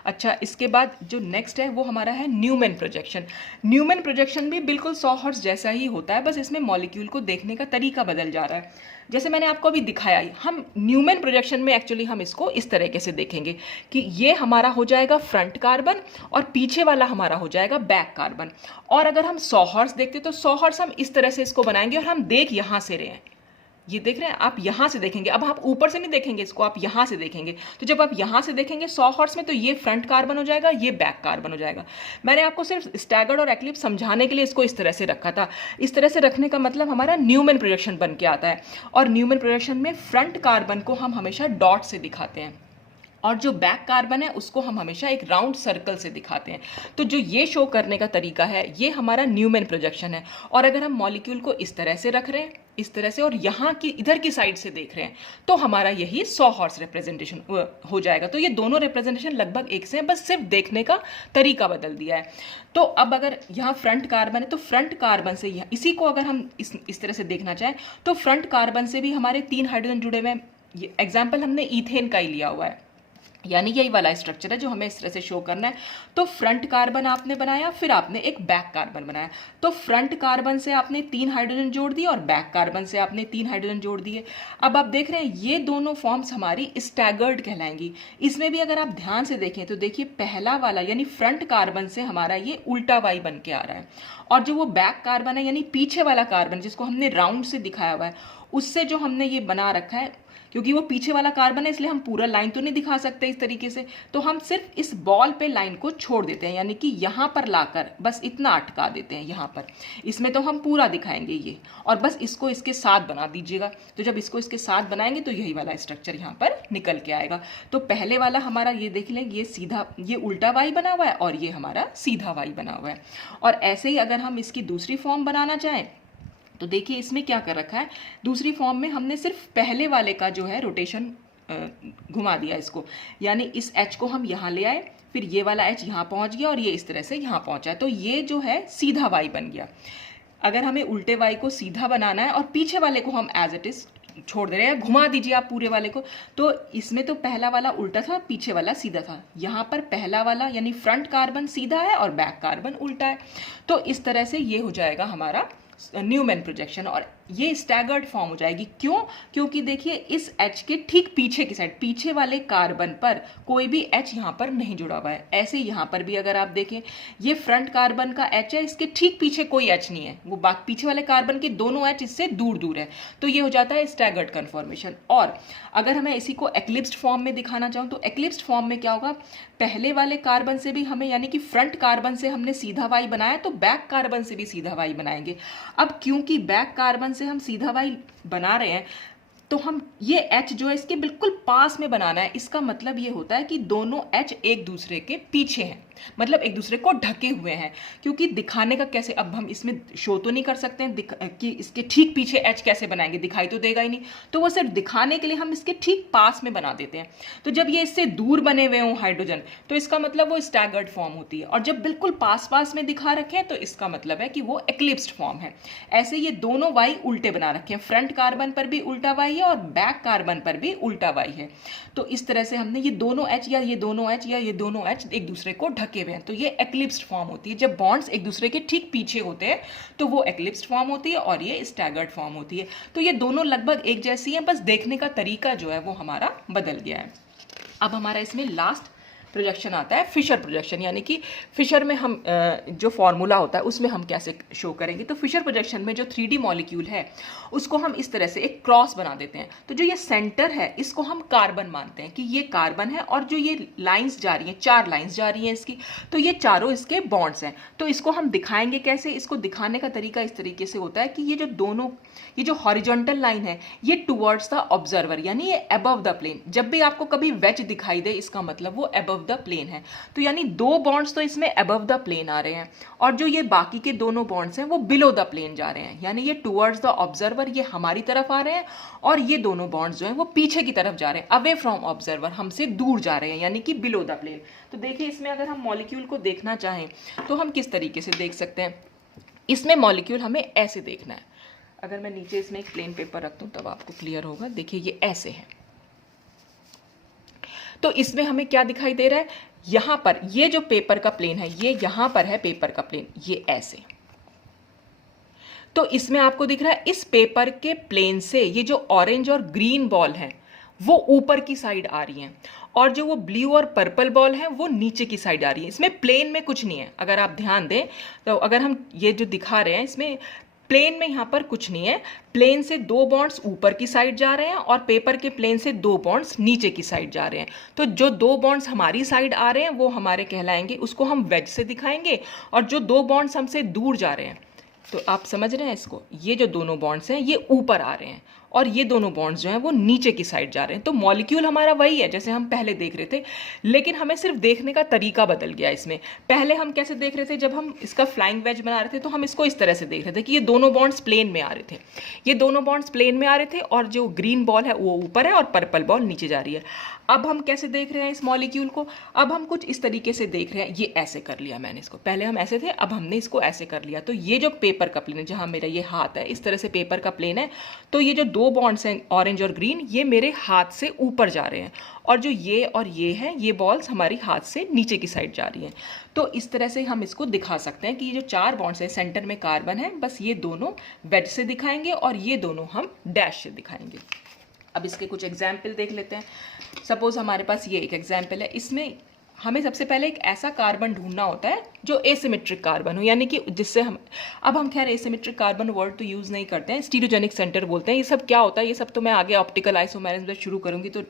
अच्छा, इसके बाद जो नेक्स्ट है वो हमारा है न्यूमैन प्रोजेक्शन। न्यूमैन प्रोजेक्शन भी बिल्कुल सॉ-हॉर्स जैसा ही होता है, बस इसमें मॉलिक्यूल को देखने का तरीका बदल जा रहा है। जैसे मैंने आपको अभी दिखाया, हम न्यूमैन प्रोजेक्शन में एक्चुअली हम इसको इस तरीके से देखेंगे कि ये हमारा हो जाएगा फ्रंट कार्बन और पीछे वाला हमारा हो जाएगा बैक कार्बन। और अगर हम सॉहर्स देखते तो सॉहर्स हम इस तरह से इसको बनाएंगे और हम देख यहाँ से रहे हैं, ये देख रहे हैं आप, यहाँ से देखेंगे। अब आप ऊपर से नहीं देखेंगे इसको, आप यहाँ से देखेंगे। तो जब आप यहाँ से देखेंगे 100 हॉर्स में, तो ये फ्रंट कार्बन हो जाएगा, ये बैक कार्बन हो जाएगा। मैंने आपको सिर्फ स्टैगर्ड और एक्लिप्स समझाने के लिए इसको इस तरह से रखा था। इस तरह से रखने का मतलब हमारा न्यूमैन प्रोजेक्शन बन के आता है। और न्यूमैन प्रोजेक्शन में फ्रंट कार्बन को हम हमेशा डॉट से दिखाते हैं और जो बैक कार्बन है उसको हम हमेशा एक राउंड सर्कल से दिखाते हैं। तो जो ये शो करने का तरीका है, ये हमारा न्यूमैन प्रोजेक्शन है। और अगर हम मॉलिक्यूल को इस तरह से रख रहे हैं, इस तरह से, और यहाँ की इधर की साइड से देख रहे हैं, तो हमारा यही 100 हॉर्स रिप्रेजेंटेशन हो जाएगा। तो ये दोनों रिप्रेजेंटेशन लगभग एक से हैं, बस सिर्फ देखने का तरीका बदल दिया है। तो अब अगर यहाँ फ्रंट कार्बन है तो फ्रंट कार्बन से इसी को अगर हम इस तरह से देखना चाहें तो फ्रंट कार्बन से भी हमारे 3 हाइड्रोजन जुड़े हुए हैं। एग्जाम्पल हमने ईथेन का ही लिया हुआ है, यानी यही वाला स्ट्रक्चर है जो हमें इस तरह से शो करना है। तो फ्रंट कार्बन आपने बनाया, फिर आपने एक बैक कार्बन बनाया। तो फ्रंट कार्बन से आपने 3 हाइड्रोजन जोड़ दिए और बैक कार्बन से आपने 3 हाइड्रोजन जोड़ दिए। अब आप देख रहे हैं ये दोनों फॉर्म्स हमारी स्टैगर्ड कहलाएंगी। इसमें भी अगर आप ध्यान से देखें तो देखिए पहला वाला यानी फ्रंट कार्बन से हमारा ये उल्टा वाई बन के आ रहा है, और जो वो बैक कार्बन है यानी पीछे वाला कार्बन जिसको हमने राउंड से दिखाया हुआ है, उससे जो हमने ये बना रखा है, क्योंकि वो पीछे वाला कार्बन है इसलिए हम पूरा लाइन तो नहीं दिखा सकते इस तरीके से, तो हम सिर्फ इस बॉल पे लाइन को छोड़ देते हैं, यानी कि यहाँ पर लाकर बस इतना अटका देते हैं यहाँ पर। इसमें तो हम पूरा दिखाएंगे ये, और बस इसको इसके साथ बना दीजिएगा। तो जब इसको इसके साथ बनाएंगे तो यही वाला स्ट्रक्चर यहाँ पर निकल के आएगा। तो पहले वाला हमारा ये देख लें, ये सीधा, ये उल्टा वाई बना हुआ है और ये हमारा सीधा वाई बना हुआ है। और ऐसे ही अगर हम इसकी दूसरी फॉर्म बनाना चाहें तो देखिए इसमें क्या कर रखा है, दूसरी फॉर्म में हमने सिर्फ पहले वाले का जो है रोटेशन घुमा दिया इसको, यानी इस H को हम यहाँ ले आए, फिर ये वाला H यहाँ पहुँच गया और ये इस तरह से यहाँ पहुँचा है, तो ये जो है सीधा Y बन गया। अगर हमें उल्टे Y को सीधा बनाना है और पीछे वाले को हम एज इट इज छोड़ दे रहे हैं, घुमा दीजिए आप पूरे वाले को, तो इसमें तो पहला वाला उल्टा था, पीछे वाला सीधा था। यहाँ पर पहला वाला यानी फ्रंट कार्बन सीधा है और बैक कार्बन उल्टा है। तो इस तरह से ये हो जाएगा हमारा न्यूमैन प्रोजेक्शन, और ये स्टैगर्ड फॉर्म हो जाएगी। क्यों? क्योंकि देखिए इस H के ठीक पीछे की साइड, पीछे वाले कार्बन पर कोई भी H यहाँ पर नहीं जुड़ा हुआ है। ऐसे यहाँ पर भी अगर आप देखें, ये फ्रंट कार्बन का H है, इसके ठीक पीछे कोई H नहीं है, वो पीछे वाले कार्बन के दोनों H इससे दूर दूर है, तो ये हो जाता है स्टैगर्ड कन्फॉर्मेशन। और अगर हमें इसी को एक्लिप्स्ड फॉर्म में दिखाना चाहूँ तो एक्लिप्स्ड फॉर्म में क्या होगा, पहले वाले कार्बन से भी हमें, यानी कि फ्रंट कार्बन से हमने सीधा वाई बनाया तो बैक कार्बन से भी सीधा वाई बनाएंगे। अब क्योंकि बैक कार्बन से हम सीधा वाई बना रहे हैं तो हम ये H जो है इसके बिल्कुल पास में बनाना है। इसका मतलब ये होता है कि दोनों H एक दूसरे के पीछे हैं, मतलब एक दूसरे को ढके हुए हैं। क्योंकि दिखाने का कैसे, अब हम इसमें शो तो नहीं कर सकते हैं कि इसके ठीक पीछे H कैसे बनाएंगे, दिखाई तो देगा ही नहीं, तो वो सिर्फ दिखाने के लिए हम इसके ठीक पास में बना देते हैं। तो जब ये इससे दूर बने हुए हों हाइड्रोजन तो इसका मतलब वो स्टैगर्ड फॉर्म होती है, और जब बिल्कुल पास पास में दिखा रखे हैं तो इसका मतलब है कि वो एक्लिप्स्ड फॉर्म है। ऐसे ये दोनों वाई उल्टे बना रखे हैं, फ्रंट कार्बन पर भी उल्टा वाई है और बैक कार्बन पर भी उल्टा वाई है। तो इस तरह से हमने ये दोनों H या ये दोनों H या ये दोनों H एक दूसरे को ढके हुए हैं, तो ये एक्लिप्स्ड फॉर्म होती है। जब बॉन्ड्स एक दूसरे के ठीक पीछे होते हैं तो वो एक्लिप्स्ड फॉर्म होती है और ये स्टैगर्ड फॉर्म होती है। तो ये दोनों लगभग एक जैसी हैं, बस देखने का तरीका जो है वो हमारा बदल गया है। अब हमारा इसमें लास्ट प्रोजेक्शन आता है फिशर प्रोजेक्शन, यानी कि फिशर में हम जो फॉर्मूला होता है उसमें हम कैसे शो करेंगे। तो फिशर प्रोजेक्शन में जो 3D मॉलिक्यूल है उसको हम इस तरह से एक क्रॉस बना देते हैं। तो जो ये सेंटर है इसको हम कार्बन मानते हैं कि ये कार्बन है, और जो ये लाइंस जा रही हैं, 4 लाइंस जा रही हैं इसकी, तो ये चारों इसके बॉन्ड्स हैं। तो इसको हम दिखाएंगे कैसे, इसको दिखाने का तरीका इस तरीके से होता है कि ये जो हॉरिजॉन्टल लाइन है ये टुवर्ड्स द ऑब्जर्वर, यानी ये अबव द प्लेन। जब भी आपको कभी वेज दिखाई दे इसका मतलब वो अबव द प्लेन है। तो यानी 2 बॉन्ड्स तो इसमें अबव द प्लेन आ रहे हैं, और जो ये बाकी के दोनों बॉन्ड्स हैं वो बिलो द प्लेन जा रहे हैं, यानी ये टुवर्ड्स द ऑब्जर्वर, ये हमारी तरफ आ रहे हैं, और ये दोनों बॉन्ड्स जो हैं वो पीछे की तरफ जा रहे हैं, अवे फ्रॉम ऑब्जर्वर, हमसे दूर जा रहे हैं, यानी कि बिलो द प्लेन। तो देखिए इसमें अगर हम मॉलिक्यूल को देखना चाहें तो हम किस तरीके से देख सकते हैं। इसमें मॉलिक्यूल हमें ऐसे देखना है, अगर मैं नीचे इसमें एक प्लेन पेपर रख दूं तब आपको क्लियर होगा। देखिए ये ऐसे है, तो इसमें हमें क्या दिखाई दे रहा है, यहाँ पर ये जो पेपर का प्लेन है ये यहाँ पर है पेपर का प्लेन, ये ऐसे। तो इसमें आपको दिख रहा है इस पेपर के प्लेन से ये जो ऑरेंज और ग्रीन बॉल है वो ऊपर की साइड आ रही हैं, और जो वो ब्लू और पर्पल बॉल है वो नीचे की साइड आ रही है। इसमें प्लेन में कुछ नहीं है, अगर आप ध्यान दें तो अगर हम ये जो दिखा रहे हैं इसमें प्लेन में यहाँ पर कुछ नहीं है। प्लेन से दो बॉन्ड्स ऊपर की साइड जा रहे हैं और पेपर के प्लेन से दो बॉन्ड्स नीचे की साइड जा रहे हैं। तो जो दो बॉन्ड्स हमारी साइड आ रहे हैं वो हमारे कहलाएंगे, उसको हम वेज से दिखाएंगे, और जो दो बॉन्ड्स हमसे दूर जा रहे हैं, तो आप समझ रहे हैं इसको, ये जो दोनों बॉन्ड्स हैं ये ऊपर आ रहे हैं और ये दोनों बॉन्ड्स जो हैं वो नीचे की साइड जा रहे हैं। तो मॉलिक्यूल हमारा वही है जैसे हम पहले देख रहे थे, लेकिन हमें सिर्फ देखने का तरीका बदल गया इसमें। पहले हम कैसे देख रहे थे, जब हम इसका फ्लाइंग वेज बना रहे थे तो हम इसको इस तरह से देख रहे थे कि ये दोनों बॉन्ड्स प्लेन में आ रहे थे, ये दोनों बॉन्ड्स प्लेन में आ रहे थे, और जो ग्रीन बॉल है वो ऊपर है और पर्पल बॉल नीचे जा रही है। अब हम कैसे देख रहे हैं इस मॉलिक्यूल को, अब हम कुछ इस तरीके से देख रहे हैं। ये ऐसे कर लिया मैंने इसको, पहले हम ऐसे थे, अब हमने इसको ऐसे कर लिया। तो ये जो पेपर का प्लेन है, जहाँ मेरा ये हाथ है, इस तरह से पेपर का प्लेन है, तो ये जो दो बॉन्ड्स हैं ऑरेंज और ग्रीन, ये मेरे हाथ से ऊपर जा रहे हैं, और जो ये और ये हैं ये बॉल्स हमारी हाथ से नीचे की साइड जा रही हैं। तो इस तरह से हम इसको दिखा सकते हैं कि ये जो चार बॉन्ड्स हैं, सेंटर में कार्बन है, बस ये दोनों वेज से दिखाएंगे और ये दोनों हम डैश से दिखाएंगे। अब इसके कुछ एग्जाम्पल देख लेते हैं। सपोज हमारे पास ये एक एग्जाम्पल है, इसमें हमें सबसे पहले एक ऐसा कार्बन ढूंढना होता है जो एसिमेट्रिक कार्बन हो, यानी कि जिससे हम खैर एसिमेट्रिक कार्बन वर्ड तो यूज़ नहीं करते हैं, स्टीरियोजेनिक सेंटर बोलते हैं। ये सब क्या होता है, ये सब तो मैं आगे ऑप्टिकल आइसोमेरिज्म जब शुरू करूँगी तो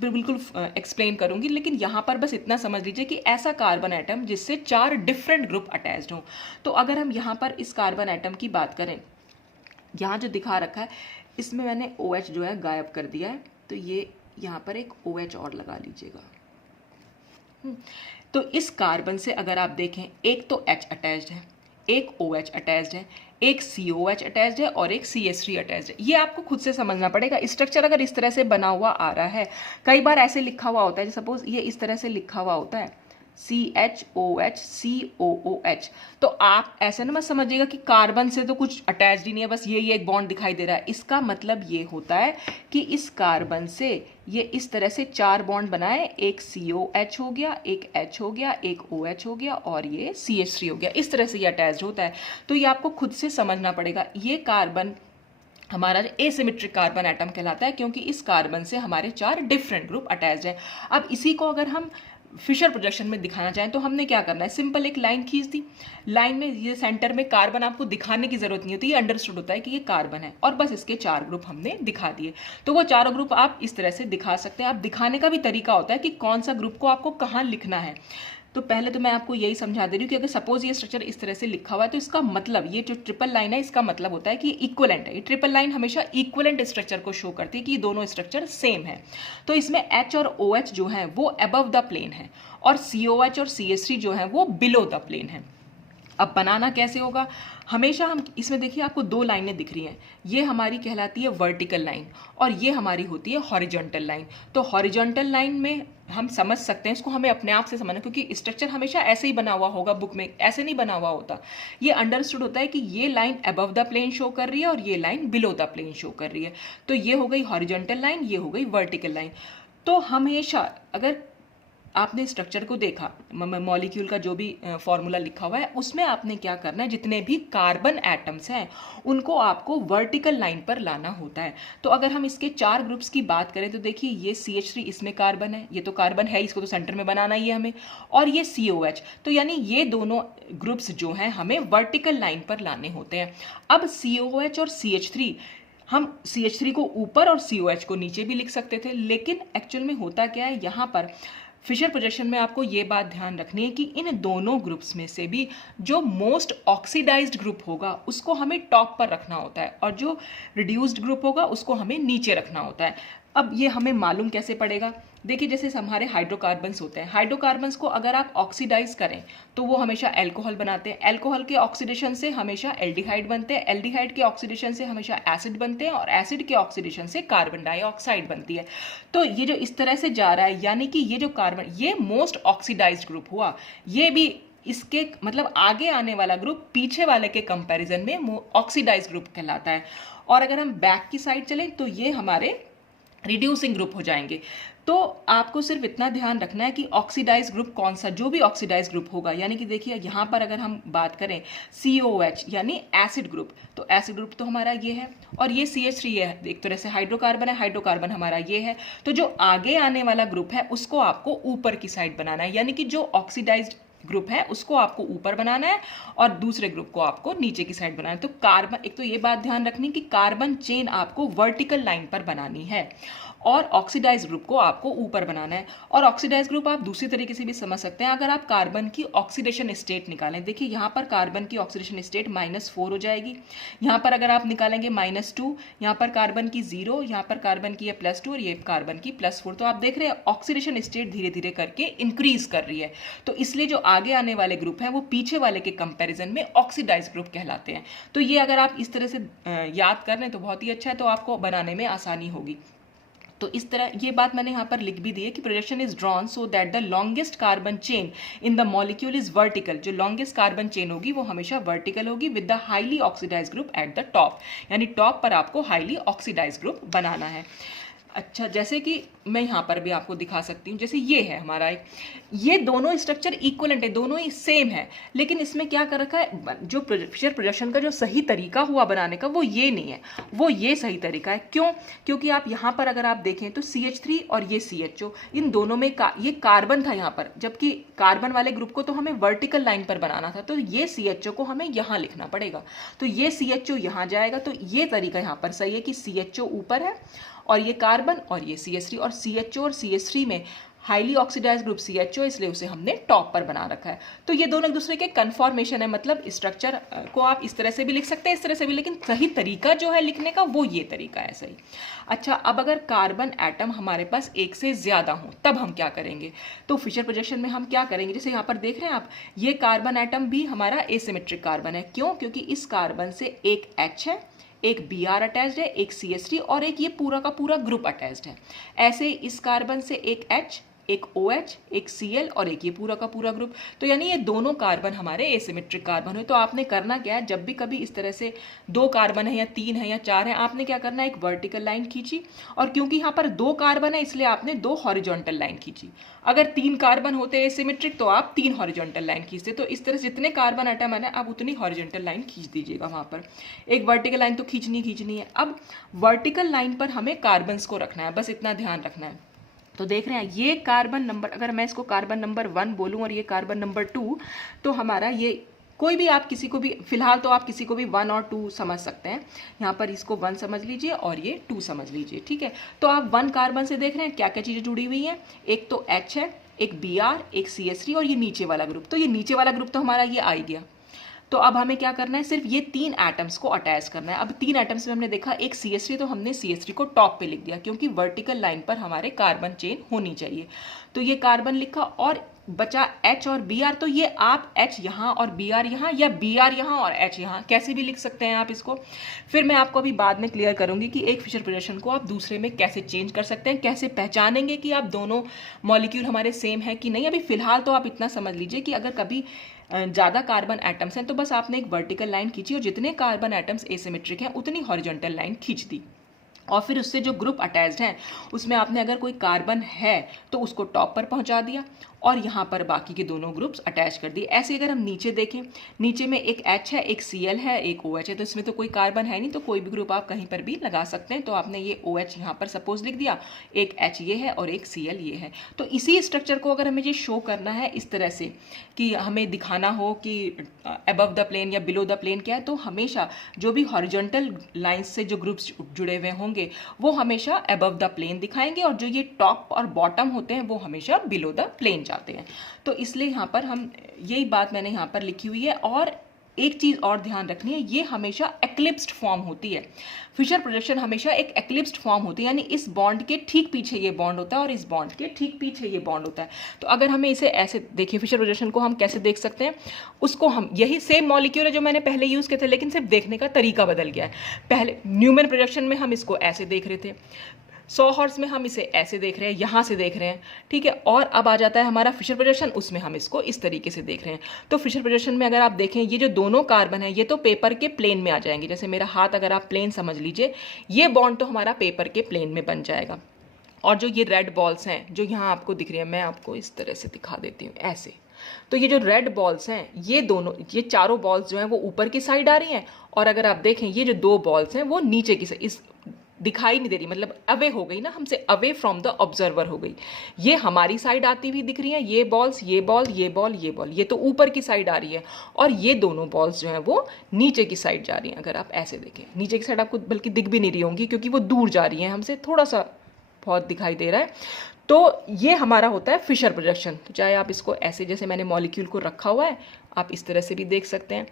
बिल्कुल एक्सप्लेन करूँगी, लेकिन यहाँ पर बस इतना समझ लीजिए कि ऐसा कार्बन एटम जिससे चार डिफरेंट ग्रुप अटैच्ड हों। तो अगर हम यहाँ पर इस कार्बन एटम की बात करें, यहाँ जो दिखा रखा है इसमें मैंने OH जो है गायब कर दिया है, तो ये यहाँ पर एक OH और लगा लीजिएगा। तो इस कार्बन से अगर आप देखें, एक तो H अटैच्ड है, एक OH अटैच्ड है, एक COH अटैच्ड है और एक CH3 अटैच्ड है। ये आपको खुद से समझना पड़ेगा। स्ट्रक्चर अगर इस तरह से बना हुआ आ रहा है, कई बार ऐसे लिखा हुआ होता है, सपोज ये इस तरह से लिखा हुआ होता है CHOH COOH, तो आप ऐसा ना मत समझिएगा कि कार्बन से तो कुछ अटैच्ड ही नहीं है, बस ये एक बॉन्ड दिखाई दे रहा है। इसका मतलब ये होता है कि इस कार्बन से ये इस तरह से चार बॉन्ड बनाए, एक COH हो गया, एक H हो गया, एक OH हो गया और ये CH3 हो गया। इस तरह से ये अटैच्ड होता है। तो ये आपको खुद से समझना पड़ेगा। ये कार्बन हमारा एसिमेट्रिक कार्बन एटम कहलाता है, क्योंकि इस कार्बन से हमारे चार डिफरेंट ग्रुप अटैच्ड हैं। अब इसी को अगर हम फिशर प्रोजेक्शन में दिखाना चाहें तो हमने क्या करना है, सिंपल एक लाइन खींच दी। लाइन में ये सेंटर में कार्बन आपको दिखाने की जरूरत नहीं होती, ये अंडरस्टूड होता है कि ये कार्बन है, और बस इसके चार ग्रुप हमने दिखा दिए। तो वो चारों ग्रुप आप इस तरह से दिखा सकते हैं। आप दिखाने का भी तरीका होता है कि कौन सा ग्रुप को आपको कहाँ लिखना है। तो पहले तो मैं आपको यही समझा दे रही हूँ कि अगर सपोज ये स्ट्रक्चर इस तरह से लिखा हुआ है तो इसका मतलब, ये जो ट्रिपल लाइन है इसका मतलब होता है कि इक्वलेंट है। ये ट्रिपल लाइन हमेशा इक्वलेंट स्ट्रक्चर को शो करती है कि ये दोनों स्ट्रक्चर सेम है। तो इसमें H और OH जो है वो अबव द प्लेन है और COH और CH3 जो है वो बिलो द प्लेन है। अब बनाना कैसे होगा, हमेशा हम इसमें देखिए आपको दो लाइनें दिख रही हैं, ये हमारी कहलाती है वर्टिकल लाइन और ये हमारी होती है हॉरिजॉन्टल लाइन। तो हॉरिजॉन्टल लाइन में हम समझ सकते हैं, इसको हमें अपने आप से समझना, क्योंकि स्ट्रक्चर हमेशा ऐसे ही बना हुआ होगा, बुक में ऐसे नहीं बना हुआ होता। ये अंडरस्टूड होता है कि ये line above the plane show कर रही है और ये line below the plane show कर रही है। तो ये हो गई हॉरिजॉन्टल लाइन, ये हो गई वर्टिकल लाइन। तो हमेशा अगर आपने स्ट्रक्चर को देखा, मॉलिक्यूल का जो भी फॉर्मूला लिखा हुआ है उसमें आपने क्या करना है, जितने भी कार्बन एटम्स हैं उनको आपको वर्टिकल लाइन पर लाना होता है। तो अगर हम इसके चार ग्रुप्स की बात करें तो देखिए ये CH3 इसमें कार्बन है, ये तो कार्बन है, इसको तो सेंटर में बनाना ही है हमें, और ये COH। तो यानी ये दोनों ग्रुप्स जो हैं हमें वर्टिकल लाइन पर लाने होते हैं। अब COH और CH3, हम CH3 को ऊपर और COH को नीचे भी लिख सकते थे, लेकिन एक्चुअल में होता क्या है, यहाँ पर फिशर प्रोजेक्शन में आपको ये बात ध्यान रखनी है कि इन दोनों ग्रुप्स में से भी जो मोस्ट ऑक्सीडाइज्ड ग्रुप होगा उसको हमें टॉप पर रखना होता है और जो रिड्यूस्ड ग्रुप होगा उसको हमें नीचे रखना होता है। अब ये हमें मालूम कैसे पड़ेगा, देखिए जैसे हमारे हाइड्रोकार्बन्स होते हैं, हाइड्रोकार्बन्स को अगर आप ऑक्सीडाइज करें तो वो हमेशा एल्कोहल बनाते हैं, एल्कोहल के ऑक्सीडेशन से हमेशा एल्डिहाइड बनते हैं, एल्डिहाइड के ऑक्सीडेशन से हमेशा एसिड बनते हैं और एसिड के ऑक्सीडेशन से कार्बन डाइऑक्साइड बनती है। तो ये जो इस तरह से जा रहा है, यानी कि ये जो कार्बन, ये मोस्ट ऑक्सीडाइज्ड ग्रुप हुआ, ये भी इसके मतलब आगे आने वाला ग्रुप पीछे वाले के कंपैरिजन में ऑक्सीडाइज्ड ग्रुप कहलाता है। और अगर हम बैक की साइड चलें तो ये हमारे रिड्यूसिंग ग्रुप हो जाएंगे। तो आपको सिर्फ इतना ध्यान रखना है कि ऑक्सीडाइज ग्रुप कौन सा, जो भी ऑक्सीडाइज ग्रुप होगा, यानी कि देखिए यहाँ पर अगर हम बात करें COH यानी एसिड ग्रुप, तो एसिड ग्रुप तो हमारा ये है, और ये CH3 है, एक तरह से हाइड्रोकार्बन है, हाइड्रोकार्बन हमारा ये है। तो जो आगे आने वाला ग्रुप है उसको आपको ऊपर की साइड बनाना है, यानी कि जो ऑक्सीडाइज्ड ग्रुप है उसको आपको ऊपर बनाना है और दूसरे ग्रुप को आपको नीचे की साइड बनाना है। तो कार्बन, एक तो ये बात ध्यान रखनी कि कार्बन चेन आपको वर्टिकल लाइन पर बनानी है और ऑक्सीडाइज ग्रुप को आपको ऊपर बनाना है। और ऑक्सीडाइज ग्रुप आप दूसरी तरीके से भी समझ सकते हैं, अगर आप कार्बन की ऑक्सीडेशन स्टेट निकालें, देखिए यहाँ पर कार्बन की ऑक्सीडेशन स्टेट -4 हो जाएगी, यहाँ पर अगर आप निकालेंगे -2, यहाँ पर कार्बन की 0, यहाँ पर कार्बन की +2 और ये कार्बन की +4। तो आप देख रहे हैं ऑक्सीडेशन स्टेट धीरे धीरे करके इंक्रीज कर रही है। तो इसलिए जो आगे आने वाले ग्रुप हैं वो पीछे वाले के कंपैरिजन में ऑक्सीडाइज ग्रुप कहलाते हैं। तो ये अगर आप इस तरह से याद कर लें तो बहुत ही अच्छा है, तो आपको बनाने में आसानी होगी। तो इस तरह ये बात मैंने यहाँ पर लिख भी दी है कि projection is drawn so that the longest carbon chain in the molecule is vertical. जो लॉन्गेस्ट कार्बन चेन होगी वो हमेशा वर्टिकल होगी with the highly oxidise group at the top, यानी टॉप पर आपको हाईली ऑक्सीडाइज ग्रुप बनाना है। अच्छा, जैसे कि मैं यहाँ पर भी आपको दिखा सकती हूँ, जैसे ये है हमारा एक, ये दोनों स्ट्रक्चर इक्वलेंट है, दोनों ही सेम है, लेकिन इसमें क्या कर रखा है, जो फिशर प्रोजेक्शन का जो सही तरीका हुआ बनाने का वो ये नहीं है, वो ये सही तरीका है। क्यों? क्योंकि आप यहाँ पर अगर आप देखें तो CH3 और ये CHO, इन दोनों में ये कार्बन था यहाँ पर, जबकि कार्बन वाले ग्रुप को तो हमें वर्टिकल लाइन पर बनाना था, तो ये CHO को हमें यहाँ लिखना पड़ेगा, तो ये CHO यहाँ जाएगा। तो ये तरीका यहाँ पर सही है कि CHO ऊपर है और ये कार्बन और ये CH3, और CHO और CH3 में हाईली ऑक्सीडाइज ग्रुप CHO, इसलिए उसे हमने टॉप पर बना रखा है। तो ये दोनों एक दूसरे के कन्फॉर्मेशन है, मतलब स्ट्रक्चर को आप इस तरह से भी लिख सकते हैं, इस तरह से भी, लेकिन सही तरीका जो है लिखने का वो ये तरीका है सही। अच्छा, अब अगर कार्बन एटम हमारे पास एक से ज़्यादा हो तब हम क्या करेंगे? तो फिशर प्रोजेक्शन में हम क्या करेंगे, जैसे यहाँ पर देख रहे हैं आप, ये कार्बन एटम भी हमारा एसिमेट्रिक कार्बन है। क्यों? क्योंकि इस कार्बन से एक H है, एक Br अटैच्ड है, एक CH3 और एक ये पूरा का पूरा ग्रुप अटैच्ड है। ऐसे इस कार्बन से एक H, एक OH, एक Cl और एक ये पूरा का पूरा ग्रुप। तो यानी ये दोनों कार्बन हमारे एसिमेट्रिक कार्बन है। तो आपने करना क्या है, जब भी कभी इस तरह से 2 कार्बन है या 3 है या 4 है, आपने क्या करना है, एक वर्टिकल लाइन खींची, और क्योंकि यहाँ पर 2 कार्बन है इसलिए आपने 2 हॉरिजॉन्टल लाइन खींची। अगर 3 कार्बन होते एसिमेट्रिक तो आप 3 हॉरिजॉन्टल लाइन खींचते। तो इस तरह से जितने कार्बन एटम है ना, आप उतनी हॉरिजॉन्टल लाइन खींच दीजिएगा। वहाँ पर एक वर्टिकल लाइन तो खींचनी है। अब वर्टिकल लाइन पर हमें कार्बन्स को रखना है, बस इतना ध्यान रखना है। तो देख रहे हैं ये कार्बन नंबर, अगर मैं इसको कार्बन नंबर 1 बोलूँ और ये कार्बन नंबर 2, तो हमारा ये कोई भी, आप किसी को भी, फिलहाल तो आप किसी को भी 1 और 2 समझ सकते हैं। यहाँ पर इसको 1 समझ लीजिए और ये 2 समझ लीजिए, ठीक है। तो आप 1 कार्बन से देख रहे हैं क्या क्या चीज़ें जुड़ी हुई हैं, एक तो H है, एक Br, एक CH3 और ये नीचे वाला ग्रुप। तो ये नीचे वाला ग्रुप तो हमारा ये आ गया। तो अब हमें क्या करना है, सिर्फ ये 3 एटम्स को अटैच करना है। अब 3 एटम्स में हमने देखा एक CH3, तो हमने CH3 को टॉप पे लिख दिया, क्योंकि वर्टिकल लाइन पर हमारे कार्बन चेन होनी चाहिए। तो ये कार्बन लिखा और बचा H और Br। तो ये आप H यहाँ और Br यहाँ, या Br यहाँ और H यहाँ, कैसे भी लिख सकते हैं आप इसको। फिर मैं आपको अभी बाद में क्लियर करूंगी कि एक फिशर प्रोजेक्शन को आप दूसरे में कैसे चेंज कर सकते हैं, कैसे पहचानेंगे कि आप दोनों मॉलिक्यूल हमारे सेम है कि नहीं। अभी फिलहाल तो आप इतना समझ लीजिए कि अगर कभी ज़्यादा कार्बन एटम्स हैं तो बस आपने एक वर्टिकल लाइन खींची और जितने कार्बन एटम्स एसिमेट्रिक हैं उतनी हॉरिजॉन्टल लाइन खींच दी, और फिर उससे जो ग्रुप अटैच्ड हैं उसमें आपने अगर कोई कार्बन है तो उसको टॉप पर पहुंचा दिया और यहाँ पर बाकी के दोनों ग्रुप्स अटैच कर दिए। ऐसे अगर हम नीचे देखें, नीचे में एक H है, एक Cl है, एक OH है, तो इसमें तो कोई कार्बन है नहीं, तो कोई भी ग्रुप आप कहीं पर भी लगा सकते हैं। तो आपने ये OH यहाँ पर सपोज लिख दिया, एक H ये है और एक Cl ये है। तो इसी स्ट्रक्चर को अगर हमें ये शो करना है इस तरह से कि हमें दिखाना हो कि अबव द प्लेन या बिलो द प्लेन क्या है, तो हमेशा जो भी हॉरिजॉन्टल लाइंस से जो ग्रुप्स जुड़े हुए होंगे वो हमेशा अबव द प्लेन दिखाएंगे, और जो ये टॉप और बॉटम होते हैं वो हमेशा बिलो द प्लेन जाते हैं। तो इसलिए यहाँ पर हम यही बात मैंने यहाँ पर लिखी हुई है। और एक चीज़ और ध्यान रखनी है, ये हमेशा एक्लिप्स्ड फॉर्म होती है। फिशर प्रोजेक्शन हमेशा एक एक्लिप्स्ड फॉर्म होती है, यानी इस बॉन्ड के ठीक पीछे ये बॉन्ड होता है और इस बॉन्ड के ठीक पीछे ये बॉन्ड होता है। तो अगर हमें इसे ऐसे देखिए, फिशर प्रोजेक्शन को हम कैसे देख सकते हैं, उसको हम यही सेम मॉलिक्यूल है जो मैंने पहले यूज़ किए थे, लेकिन सिर्फ देखने का तरीका बदल गया है। पहले न्यूमैन प्रोजेक्शन में हम इसको ऐसे देख रहे थे, सॉ हॉर्स में हम इसे ऐसे देख रहे हैं, यहाँ से देख रहे हैं, ठीक है। और अब आ जाता है हमारा फिशर प्रोजेक्शन, उसमें हम इसको इस तरीके से देख रहे हैं। तो फिशर प्रोजेक्शन में अगर आप देखें, ये जो दोनों कार्बन है ये तो पेपर के प्लेन में आ जाएंगे। जैसे मेरा हाथ अगर आप प्लेन समझ लीजिए, ये बॉन्ड तो हमारा पेपर के प्लेन में बन जाएगा। और जो ये रेड बॉल्स हैं जो यहाँ आपको दिख रही है, मैं आपको इस तरह से दिखा देती हूँ ऐसे। तो ये जो रेड बॉल्स हैं ये दोनों, ये चारों बॉल्स जो हैं वो ऊपर की साइड आ रही हैं, और अगर आप देखें ये जो 2 बॉल्स हैं वो नीचे की साइड, इस दिखाई नहीं दे रही, मतलब अवे हो गई ना हमसे, अवे फ्रॉम द ऑब्जर्वर हो गई। ये हमारी साइड आती हुई दिख रही है, ये बॉल्स, ये बॉल, ये बॉल, ये बॉल, ये तो ऊपर की साइड आ रही है, और ये दोनों बॉल्स जो हैं वो नीचे की साइड जा रही हैं। अगर आप ऐसे देखें नीचे की साइड आपको बल्कि दिख भी नहीं रही होंगी क्योंकि वो दूर जा रही हैं हमसे, थोड़ा सा बहुत दिखाई दे रहा है। तो ये हमारा होता है फिशर प्रोजेक्शन। तो चाहे आप इसको ऐसे, जैसे मैंने मॉलिक्यूल को रखा हुआ है, आप इस तरह से भी देख सकते हैं।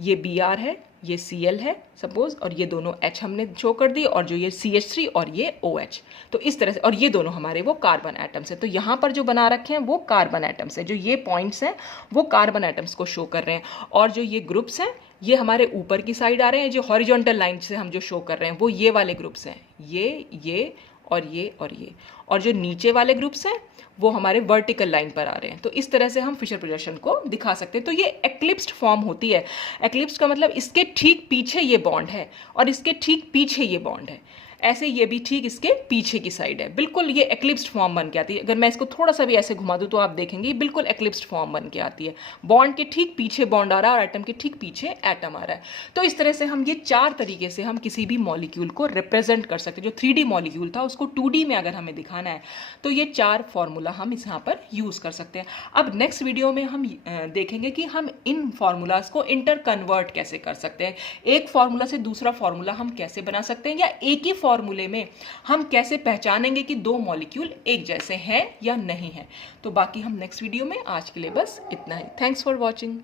ये Br है, ये Cl है सपोज, और ये दोनों H हमने शो कर दी, और जो ये CH3 और ये OH, तो इस तरह से, और ये दोनों हमारे वो कार्बन एटम्स हैं। तो यहाँ पर जो बना रखे हैं वो कार्बन एटम्स हैं, जो ये पॉइंट्स हैं वो कार्बन एटम्स को शो कर रहे हैं, और जो ये ग्रुप्स हैं ये हमारे ऊपर की साइड आ रहे हैं। जो हॉरिजॉन्टल लाइन से हम जो शो कर रहे हैं वो ये वाले ग्रुप्स हैं, ये और ये और ये, और जो नीचे वाले ग्रुप्स हैं वो हमारे वर्टिकल लाइन पर आ रहे हैं। तो इस तरह से हम फिशर प्रोजेक्शन को दिखा सकते हैं। तो ये एक्लिप्स्ड फॉर्म होती है। एक्लिप्स्ड का मतलब इसके ठीक पीछे ये बॉन्ड है और इसके ठीक पीछे ये बॉन्ड है, ऐसे ये भी ठीक इसके पीछे की साइड है। बिल्कुल ये एक्लिप्स्ड फॉर्म बन के आती है। अगर मैं इसको थोड़ा सा भी ऐसे घुमा दूँ तो आप देखेंगे बिल्कुल एक्लिप्स्ड फॉर्म बन के आती है। बॉन्ड के ठीक पीछे बॉन्ड आ रहा है और एटम के ठीक पीछे एटम आ रहा है। तो इस तरह से हम ये 4 तरीके से हम किसी भी मॉलिक्यूल को रिप्रेजेंट कर सकते हैं। जो 3D मॉलिक्यूल था उसको 2D में अगर हमें दिखाना है तो ये 4 फॉर्मूला हम इस यहाँ पर यूज़ कर सकते हैं। अब नेक्स्ट वीडियो में हम देखेंगे कि हम इन फार्मूलाज को इंटर कन्वर्ट कैसे कर सकते हैं, एक फार्मूला से दूसरा फार्मूला हम कैसे बना सकते हैं, या एक ही फॉर्मूले में हम कैसे पहचानेंगे कि 2 मॉलिक्यूल एक जैसे हैं या नहीं हैं। तो बाकी हम नेक्स्ट वीडियो में, आज के लिए बस इतना ही। Thanks for watching.